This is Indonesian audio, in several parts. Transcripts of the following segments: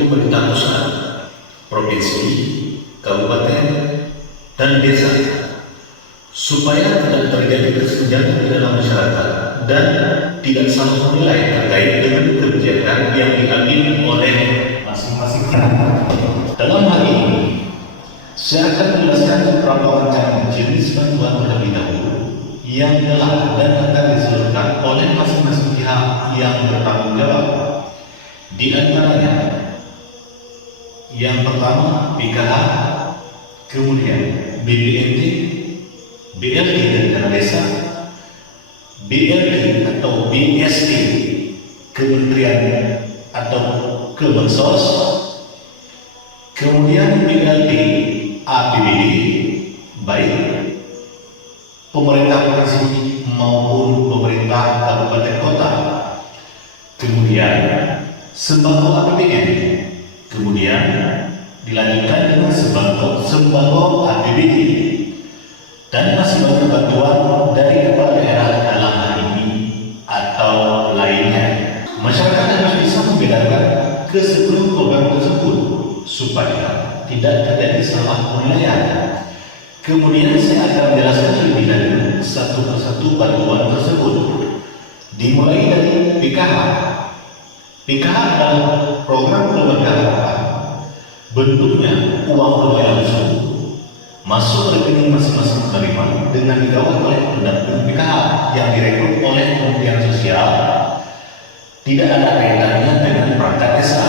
pemerintah pusat, provinsi, kabupaten, dan desa, supaya tidak terjadi kesenjangan di dalam masyarakat dan tidak salah menilai terkait dengan kebijakan yang diambil oleh masing-masing pihak. Dalam hal ini, saya akan menjelaskan beberapa macam jenis bantuan terlebih dahulu yang telah dan akan disalurkan oleh masing-masing pihak yang bertanggung jawab. Di antaranya, yang pertama PKH, kemudian BPNT, BLT dan dana desa, BLT atau BSD, Kementerian atau Kemensos, kemudian BLT APBD, baik pemerintah provinsi maupun pemerintah kabupaten kota, kemudian sembako APBN, kemudian dilanjutkan dengan sembako APBD, dan masih banyak bantuan dari kepala daerah dalam hal ini atau lainnya. Masyarakat harus bisa membedakan keseluruhan program tersebut supaya tidak terjadi salah penilaian. Kemudian saya akan menjelaskan lebih lanjut satu persatu bantuan tersebut. Dimulai dari PKH. PKH adalah program keluarga harapan. Bentuknya uang tunai langsung masuk rekening masing-masing penerima dengan dikawal oleh pendamping PKH yang direkrut oleh Kementerian Sosial. Tidak ada kaitannya dengan perangkat desa.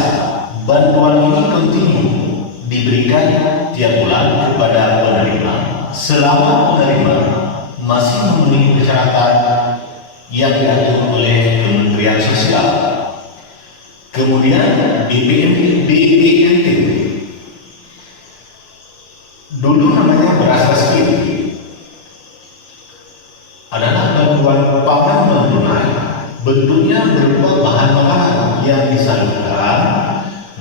Bantuan ini kontinu diberikan tiap bulan kepada penerima selama penerima masih memenuhi persyaratan yang diatur oleh Kementerian Sosial. Kemudian BPNT dulu namanya beras miskin, adalah bantuan pangan non tunai, bentuknya berupa bahan makanan yang disalurkan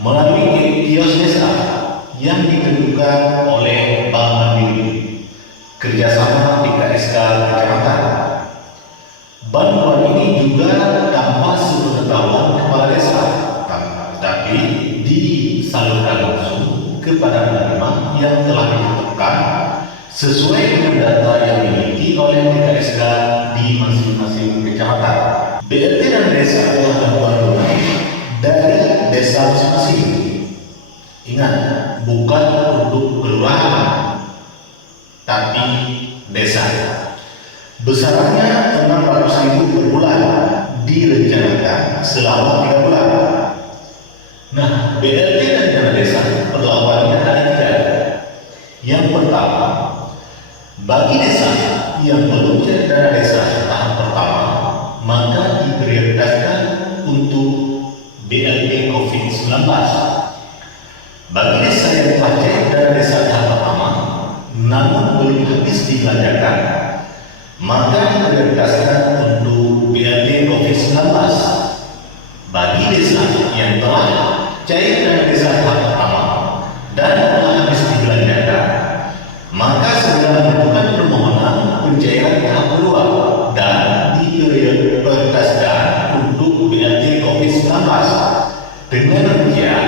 melalui kios desa yang ditentukan oleh Bank Mandiri kerjasama PKSK kecamatan. Bantuan ini juga tanpa sepengetahuan kepala desa, tapi disalurkan langsung kepada penerima yang telah ditentukan sesuai dengan data yang dimiliki oleh PKSK di masing-masing kecamatan. BLT dan desa adalah bantuan tunai dari desa masing-masing. Ingat, bukan untuk kelurahan, tapi desa. Besarannya 600.000 per bulan, direncanakan selama 3 bulan. Nah, BLT dan dana desa perlakuannya ada 3. Yang pertama, bagi desa yang belum cek dana desa tahap pertama, maka diprioritaskan untuk BLT COVID-19. Bagi desa yang telah cek dana desa tahap pertama, namun belum habis dibelanjakan, maka diprioritaskan untuk BLT COVID-19. Bagi desa yang telah cair dana desa tahap pertama dan telah habis dibelanjakan, maka segera mengajukan permohonan pencairan tahap kedua dan diprioritaskan untuk BLT COVID-19. Dengan demikian,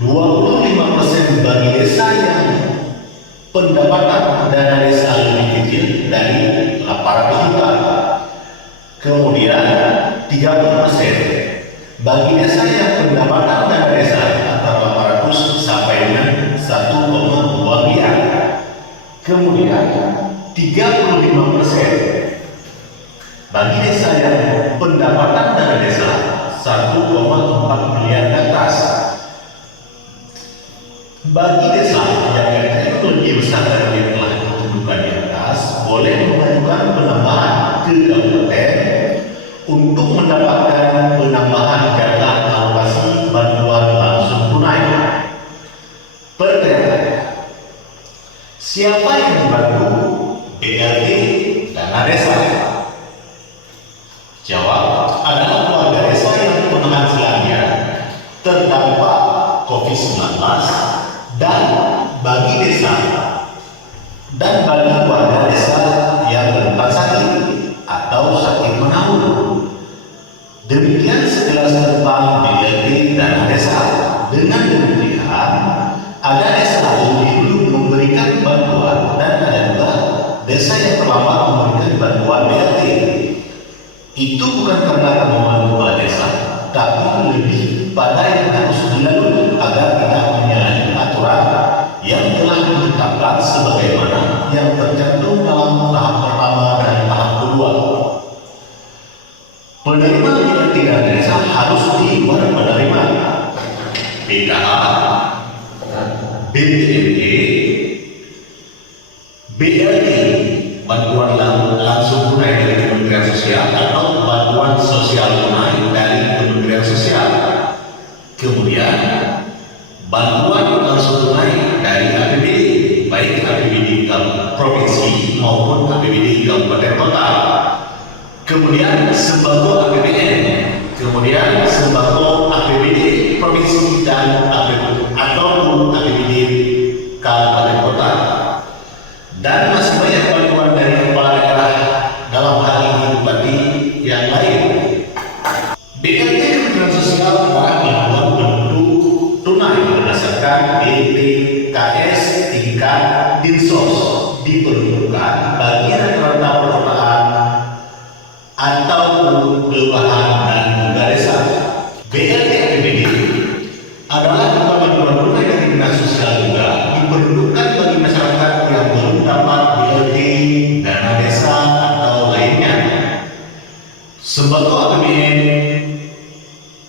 25% bagi desa yang pendapatan dana desa lebih kecil dari 800 juta. Kemudian 30% bagi desa yang pendapatan dana desa antara 800 sampai dengan 1,2 miliar. Kemudian 35% bagi desa yang pendapatan dana desa 1,4 miliar ke atas. Bagi desa yang RT lebih besar dari yang telah ditentukan di atas, boleh mengajukan penambahan ke kabupaten untuk mendapatkan penambahan jatah alokasi bantuan langsung tunai. Pertanyaan, siapa yang membantu BLT dana desa? Jawab, adalah keluarga desa yang penghasilannya terdampak COVID-19 dan bagi desa dan bagi warga desa yang rentan sakit atau sakit menahun. Demikian sekilas tentang BLT dana desa. Dengan demikian, ada desa yang dulu memberikan bantuan dan ada juga desa yang terlambat memberikan bantuan BLT. Itu bukan karena kemauan kepala desa, tapi lebih pada yang harus dilalui agar tidak menyalahi aturan yang telah ditetapkan sebagaimana yang tercantum dalam tahap pertama dan tahap kedua. Penerima BLT dan desa harus menerima PKH, BPNT, BLT, bantuan langsung tunai dari Kementerian Sosial atau bantuan sosial tunai dari Kementerian Sosial. Kemudian bantuan langsung tunai dari APBD, baik APBD provinsi maupun APBD kabupaten kota. Kemudian sembako APBN, kemudian sembako APBD provinsi dan ataupun APBD kabupaten kota. Dan masih banyak bantuan dari kepala daerah, dalam hal ini bupati yang lain. BLT Kementerian Sosial adalah bantuan bentuk tunai berdasarkan BPKS tingkat Dinsos, diperuntukkan bagi rata-rata perkotaan atau kelurahan dan juga desa. BLT APBD adalah bantuan tunai dari dinas sosial juga diperuntukkan bagi masyarakat yang belum dapat BLT, dana desa atau lainnya. Sembako APBN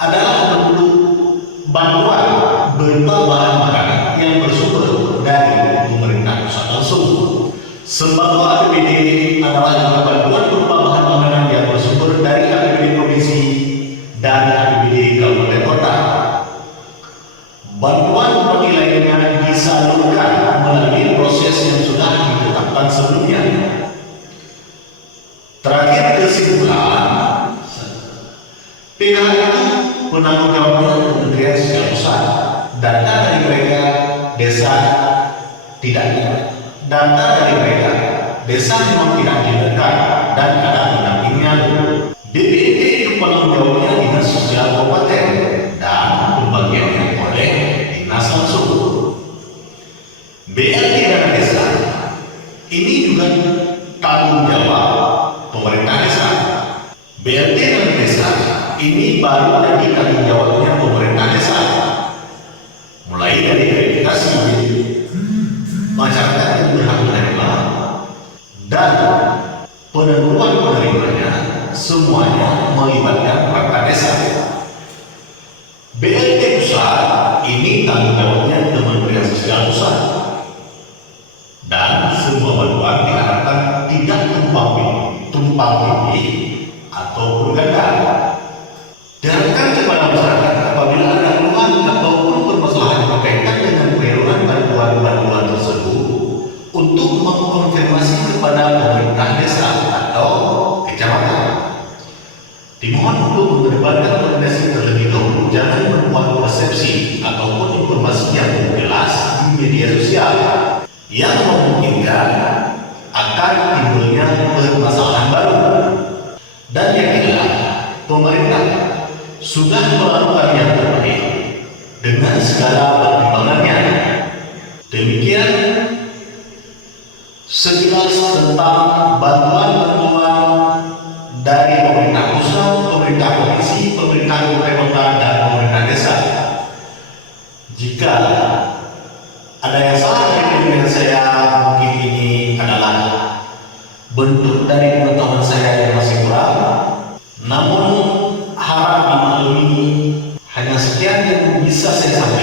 adalah bentuk bantuan berupa bahan makanan yang bersumber dari pemerintah pusat langsung. Sembako APBD adalah juga bantuan berupa bahan makanan yang bersumber dari APBD provinsi dan APBD kabupaten kota. Bantuan bagi lainnya disalurkan melalui proses yang sudah ditetapkan sebelumnya. Terakhir, kesimpulan, PKH itu penanggung jawabnya Kementerian Sosial Pusat. Data dari mereka desa tidak ada. Data dari mereka desa memang tidak dilakukan dan ada pendampingnya. BPNT itu penanggung jawabnya Dinas Sosial Kabupaten dan pembagiannya oleh dinas langsung. BLT dana desa ini juga tanggung jawab pemerintah desa. BLT dana desa ini baru jadi tanggung jawabnya pemerintah desa, mulai dari verifikasi masyarakat yang berhak menerima dan penentuan penerimanya, semuanya melibatkan perangkat desa. BLT pusat ini tanggung jawabnya Kementerian Sosial Pusat, dan semua bantuan diharapkan tidak tumpang tindih ataupun gagal. Diharapkan kepada masyarakat apabila ada keluhan ataupun permasalahan berkaitan dengan penyaluran bantuan tersebut untuk mengkonfirmasi kepada pemerintah desa atau kecamatan. Dimohon untuk mengedepankan koordinasi terlebih dahulu, jangan membuat persepsi ataupun informasi yang jelas di media sosial yang memungkinkan akan timbulnya permasalahan baru. Dan yakinlah, pemerintah sudah melakukan yang terbaik dengan segala pertimbangannya. Demikian sekilas tentang bantuan-bantuan dari pemerintah pusat, pemerintah provinsi, pemerintah kabupaten kota, dan pemerintah desa. Jika ada yang salah dari saya, mungkin ini adalah bentuk dari pengetahuan saya yang masih kurang. Namun harap dimaklumi, hanya sekian yang bisa saya sampaikan.